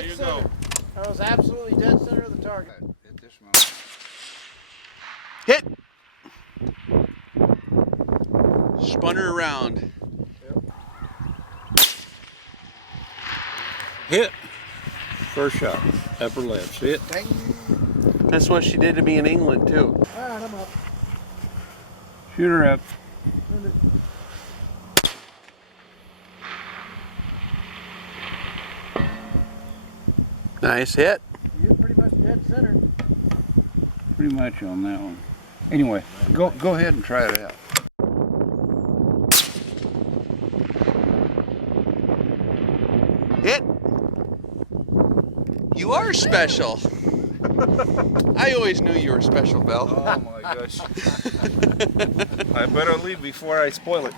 Dead center. I was absolutely dead center of the target. At this moment. Hit! Spun her around. Hit. First shot. Upper left. Hit. That's what she did to me in England too. Alright, I'm up. Shoot her up. Nice hit. You're pretty much dead center. Pretty much on that one. Anyway, go ahead and try it out. Hit. You are special. I always knew you were special, Bill. Oh my gosh. I better leave before I spoil it.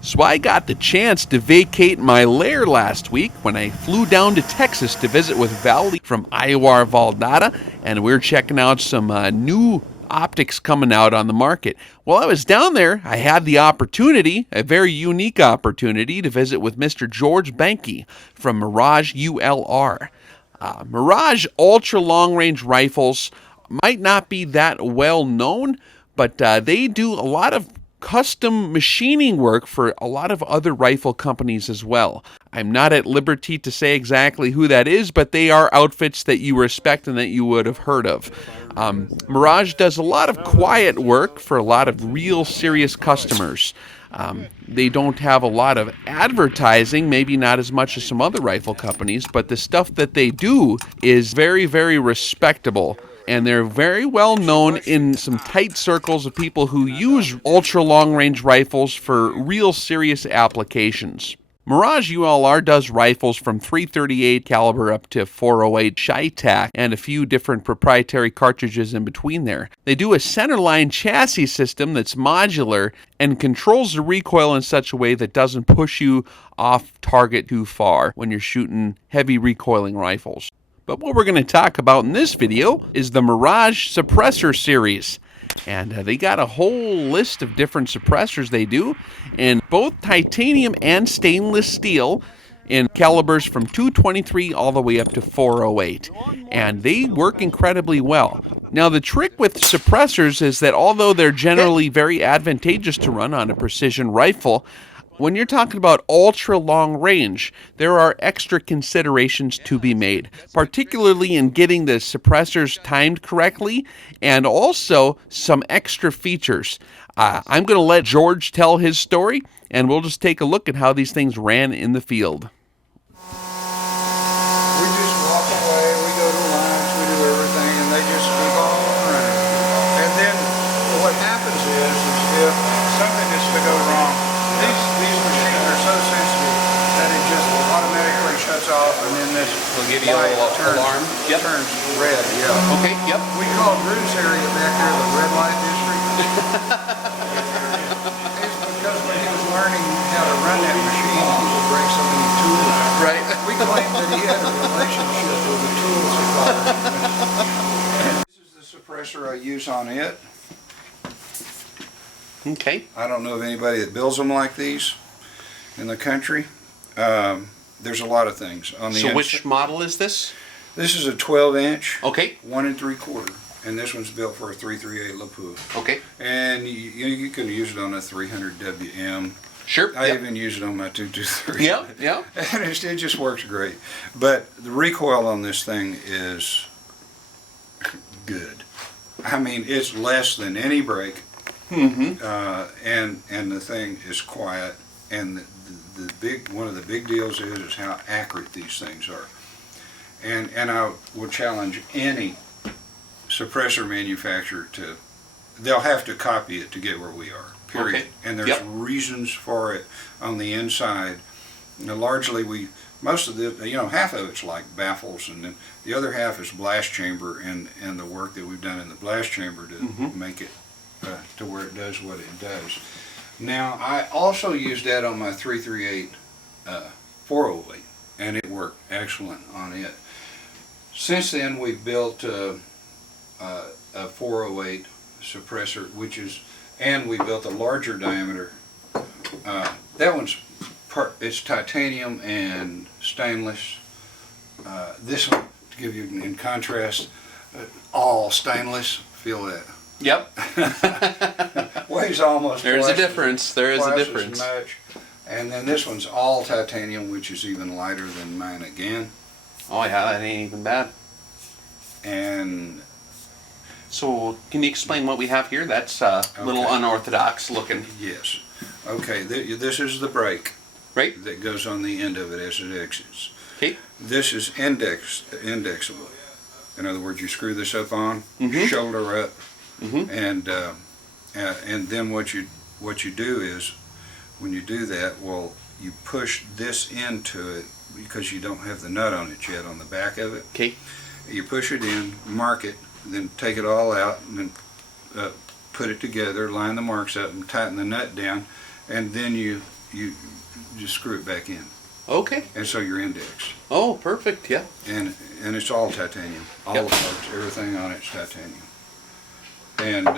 So I got the chance to vacate my lair last week when I flew down to Texas to visit with Valley from Iowa Valdata, and we're checking out some new optics coming out on the market. While I was down there, I had the opportunity, a very unique opportunity, to visit with Mr. George Banke from Mirage ULR. Mirage ultra long-range rifles might not be that well known, but they do a lot of custom machining work for a lot of other rifle companies as well. I'm not at liberty to say exactly who that is, but they are outfits that you respect and that you would have heard of. Mirage does a lot of quiet work for a lot of real serious customers. They don't have a lot of advertising, maybe not as much as some other rifle companies, but the stuff that they do is very, very respectable. And they're very well known in some tight circles of people who use ultra long-range rifles for real serious applications. Mirage ULR does rifles from .338 caliber up to .408 Chi-Tac and a few different proprietary cartridges in between there. They do a centerline chassis system that's modular and controls the recoil in such a way that doesn't push you off target too far when you're shooting heavy recoiling rifles. But what we're going to talk about in this video is the Mirage Suppressor series. And they got a whole list of different suppressors they do in both titanium and stainless steel in calibers from .223 all the way up to .408. And they work incredibly well. Now the trick with suppressors is that although they're generally very advantageous to run on a precision rifle, when you're talking about ultra long range, there are extra considerations to be made, particularly in getting the suppressors timed correctly and also some extra features. I'm going to let George tell his story, and we'll just take a look at how these things ran in the field. We just walk away, we go to lines, we do everything, and they just keep on running. And then what happens is if something is to go wrong, these machines are so sensitive that it just automatically shuts off, and then this will give you a little alarm. Yep. Turns red. Yeah. Okay. Yep. We call Drew's area back there the red light district. It's because when he was learning how to run that machine, he would break so many tools. Right. We claimed that he had a relationship with the tool supplier. This is the suppressor I use on it. Okay. I don't know of anybody that builds them like these in the country. There's a lot of things on the So which model is this? This is a 12-inch, Okay. 1 3/4, and this one's built for a 338 Lapua. Okay. And you can use it on a 300 WM. Sure. I Yep. even use it on my 223. Yeah. Yeah. And it just works great. But the recoil on this thing is good. I mean, it's less than any brake. Mm-hmm. And the thing is quiet, and one of the big deals is how accurate these things are. And I would challenge any suppressor manufacturer they'll have to copy it to get where we are, period. Okay. And there's Yep. reasons for it on the inside Now, largely, most of the, half of it's like baffles, and then the other half is blast chamber and the work that we've done in the blast chamber to make it to where it does what it does. Now, I also used that on my 338 408, and it worked excellent on it. Since then, we've built a 408 suppressor, and we built a larger diameter. That one's it's titanium and stainless. This one, to give you in contrast, all stainless. Feel that? Yep. Weighs almost. There's a difference. There is a twice difference. As much. And then this one's all titanium, which is even lighter than mine again. Oh yeah, that ain't even bad. And so, can you explain what we have here? That's a little unorthodox looking. yes. Okay, this is the brake. Right. That goes on the end of it as it exits. Okay. This is indexable. In other words, you screw this up on, shoulder up, and then what you do is, when you do that, well, you push this into it because you don't have the nut on it yet on the back of it. Okay. You push it in, mark it, then take it all out, and then put it together, line the marks up, and tighten the nut down, and then you just screw it back in. Okay. And so you're indexed. Oh, perfect. Yeah. And it's all titanium. All the parts, everything on it's titanium. And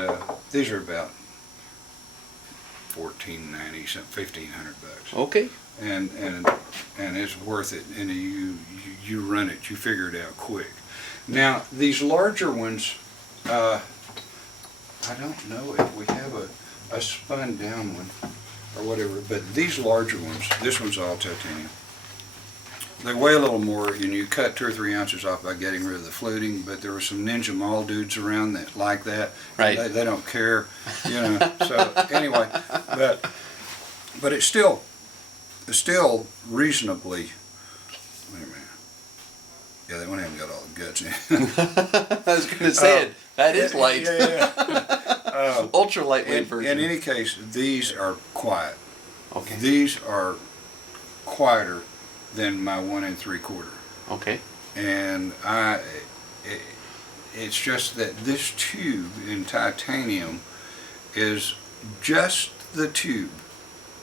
these are about $14.90, $1,500. Okay. And it's worth it. And you run it. You figure it out quick. Now these larger ones, I don't know if we have a spun down one or whatever, but these larger ones, this one's all titanium. They weigh a little more, and you cut 2 or 3 ounces off by getting rid of the fluting, but there were some Ninja Mall dudes around that like that. Right. They don't care, So anyway, but it's still reasonably, wait a minute. Yeah, that one hasn't got all the guts in it. I was going to say it. That is light. Yeah. Ultra lightweight version. In any case, these are quiet. Okay. These are quieter than my 1 3/4. Okay. And it's just that this tube in titanium is just the tube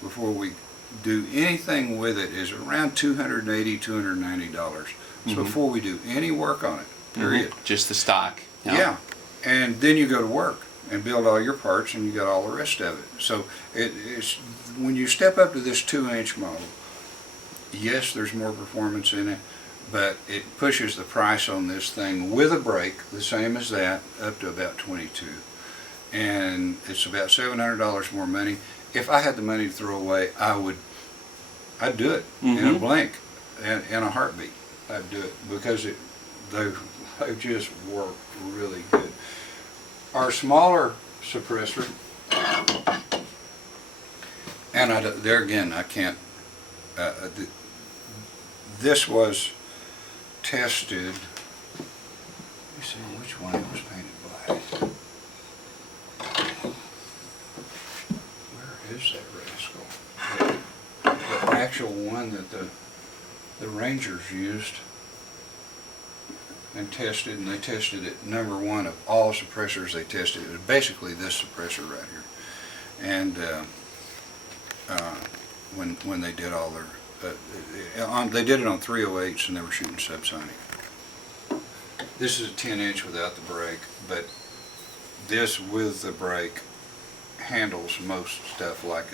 before we do anything with it is around $280, $290. It's before we do any work on it, period. Just the stock. Yeah. And then you go to work and build all your parts, and you got all the rest of it. So it's when you step up to this 2-inch model, yes, there's more performance in it, but it pushes the price on this thing with a brake, the same as that, up to about $22. And it's about $700 more money. If I had the money to throw away, I'd do it in a blink, in a heartbeat. I'd do it because they just work really good. Our smaller suppressor, and there again, I can't. This was tested. Let me see which one it was painted black. Where is that rascal? The actual one that the Rangers used and tested, and they tested it #1 of all suppressors they tested. It was basically this suppressor right here. And when they did all their they did it on 308s, and they were shooting subsonic. This is a 10-inch without the brake, but this with the brake handles most stuff like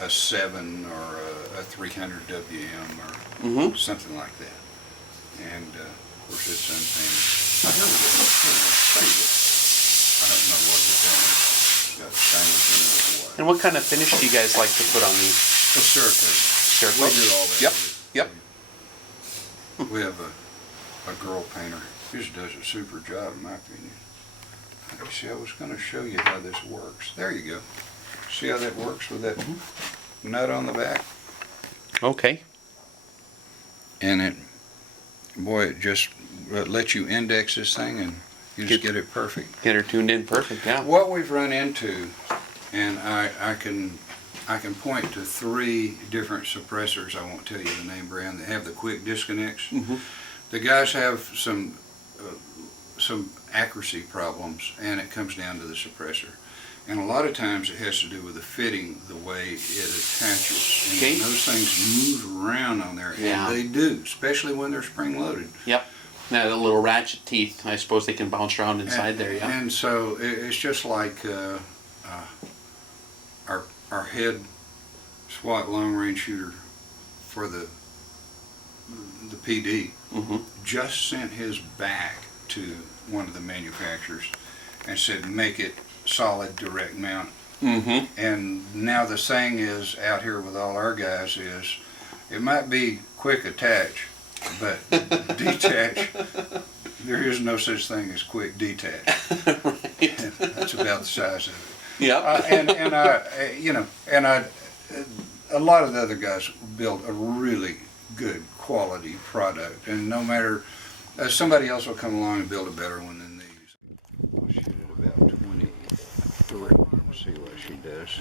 a 7 or a 300 WM or something like that. And of course it's unpainted. I heard it was pretty good. I don't know what the thing is. It's got stainless in it or what. And what kind of finish do you guys like to put on these? A Cerakote. Cerakote? We do all that. Yep. We have a girl painter. She just does a super job, in my opinion. See, I was going to show you how this works. There you go. See how that works with that nut on the back? Okay. And it just lets you index this thing, and you just get it perfect. Get her tuned in perfect, yeah. What we've run into, and I can I can point to 3 different suppressors. I won't tell you the name brand. They have the quick disconnects. The guys have some accuracy problems, and it comes down to the suppressor. And a lot of times it has to do with the fitting, the way it attaches. And Okay. those things move around on there, and they do, especially when they're spring loaded. Yep. Now the little ratchet teeth, I suppose they can bounce around inside there, yeah. And so it's just like our head SWAT long range shooter for the PD just sent his back to one of the manufacturers and said, make it solid direct mount. And now the saying is out here with all our guys is, it might be quick attach, but detach, there is no such thing as quick detach. That's about the size of it. Yeah. A lot of the other guys build a really good quality product, and no matter, somebody else will come along and build a better one than these. I'll shoot at about 23. Let's see what she does.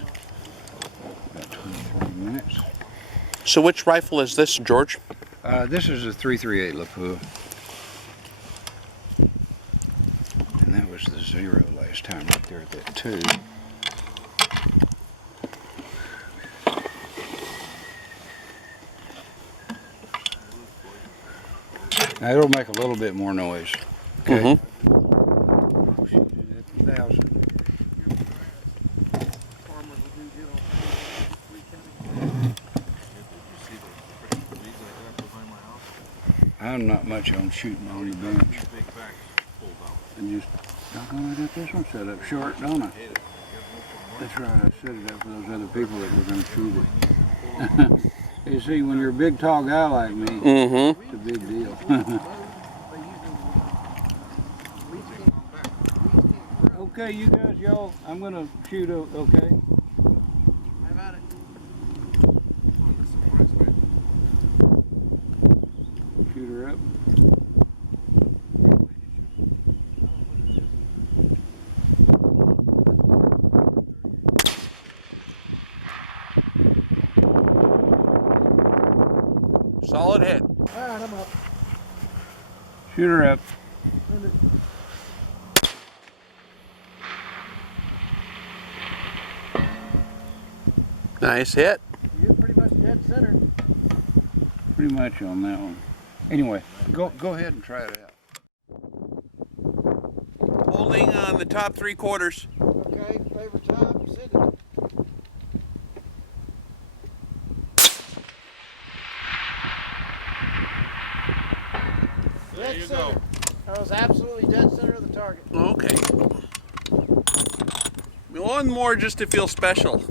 About 23 minutes. So which rifle is this, George? This is a 338 LaPoux. And that was the 0 last time, right there at that 2. Now it'll make a little bit more noise. Okay. Shoot it at 1,000. I'm not much on shooting on the bench. And just, doggone, I got this one set up short, don't I? That's right, I set it up for those other people that were going to shoot it. You see, when you're a big, tall guy like me, it's a big deal. Okay, you guys, y'all, I'm going to shoot, okay? How about it? Shoot her up. Solid hit. All right, I'm up. Shoot her up. Nice hit. You're pretty much dead center. Pretty much on that one. Anyway, go ahead and try it out. Holding on the top 3/4. Okay, favorite time, send it. There Dead you center. go. That was absolutely dead center of the target. Okay. One more just to feel special.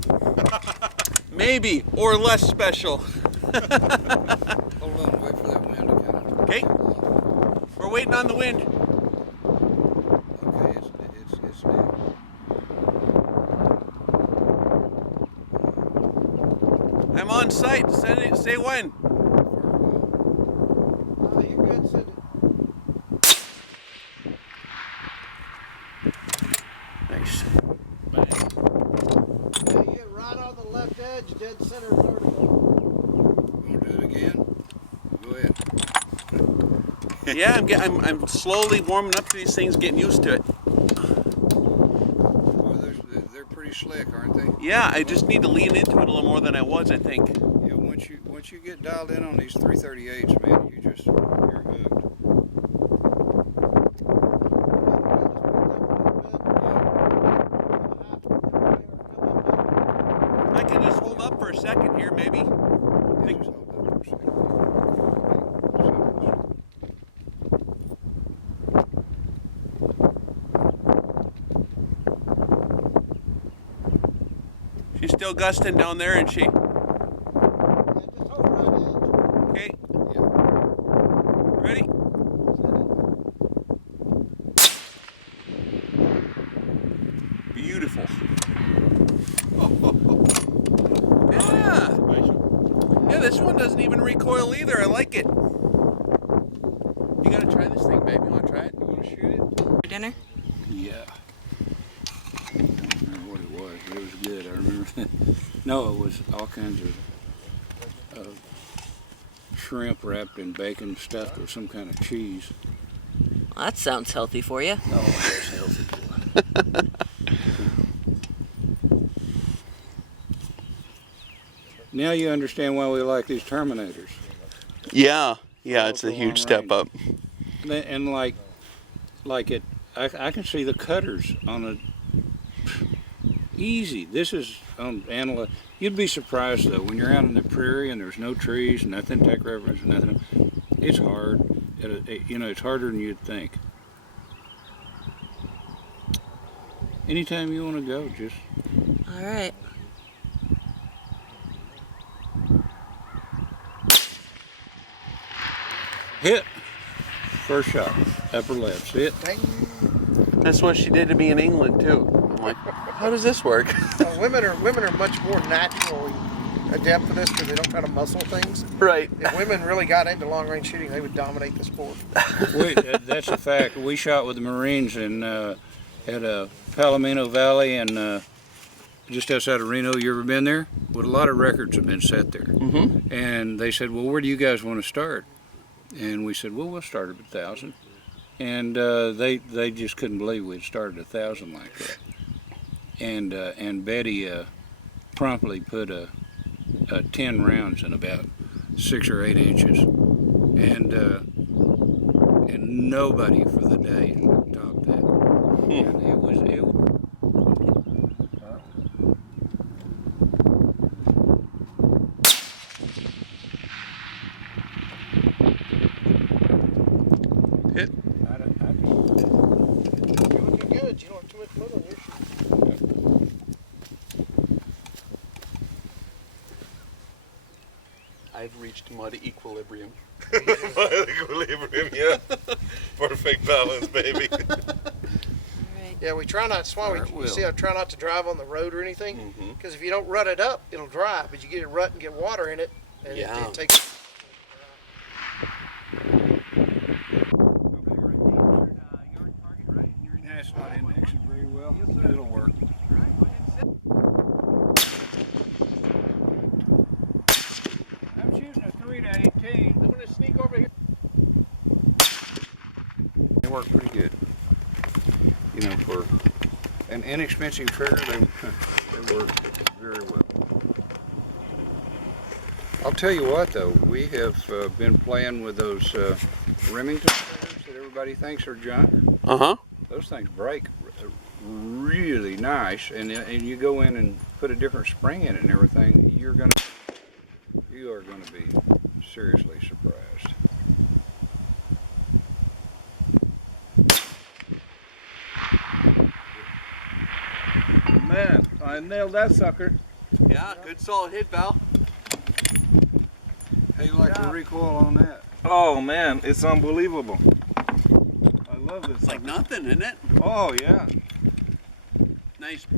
Maybe, or less special. Hold on, wait for that wind to come. Okay. We're waiting on the wind. Okay, it's down. I'm on site. Say when. Oh, you're good, send it. Nice. Yeah, you get right on the left edge, dead center vertical. Want to do it again? Go ahead. Yeah, I'm slowly warming up to these things, getting used to it. Well, they're pretty slick, aren't they? Yeah, I just need to lean into it a little more than I was, I think. Yeah, once you get dialed in on these 338s, man, you're hooked. I can just hold up for a second here, maybe. Just hold up for a second. She's still gusting down there, isn't she? Yeah, just hold right edge. Okay, Yeah. ready? Beautiful. Yeah. Yeah, this one doesn't even recoil either. I like it. You gotta try this thing, babe. You wanna try it? You wanna shoot it? For dinner? Yeah. I don't remember what it was, but it was good. I remember No, it was all kinds of shrimp wrapped in bacon stuffed with some kind of cheese. Well, that sounds healthy for you. Oh, it's healthy. Now you understand why we like these Terminators. Yeah, it's a For huge long step range. up. And like it, I can see the cutters on a easy. This is on analog. You'd be surprised though when you're out in the prairie and there's no trees, nothing tech reference, nothing. It's hard. It's harder than you'd think. Anytime you want to go, just All right. hit. First shot, upper left. See it? That's what she did to me in England too. I'm like, how does this work? Women are much more naturally adept at this because they don't try to muscle things. Right. If women really got into long range shooting, they would dominate the sport. That's a fact. We shot with the Marines in at Palomino Valley and just outside of Reno. You ever been there? Well, a lot of records have been set there. Mm-hmm. And they said, well, where do you guys want to start? And we said, well, we'll start at 1,000. And they just couldn't believe we'd started 1,000 like that. And Betty promptly put 10 rounds in about 6 or 8 inches, and nobody for the day topped that. And it was Hit. You're looking good. You don't have too much mud on your shoes. I've reached mud equilibrium. Equilibrium, yeah. Perfect balance, baby. All right. Yeah, we try not. That's why Sure it you will. see, I try not to drive on the road or anything, Mhm. because if you don't rut it up, it'll dry. But you get a rut and get water in it, and Yeah. it takes. That's not indexed very well. It'll work. I'm shooting a 3 to 18. I'm gonna sneak over here. They work pretty good. You know, for an inexpensive trigger, they work very well. I'll tell you what, though, we have been playing with those Remington triggers that everybody thinks are junk. Uh-huh. Those things break really nice, and you go in and put a different spring in it and everything, you are gonna be seriously surprised. Man, I nailed that sucker. Yeah, good solid hit, Val. How you like the recoil on that? Oh man, it's unbelievable. I love this It's like sucker. nothing, isn't it? Oh yeah. Nice push.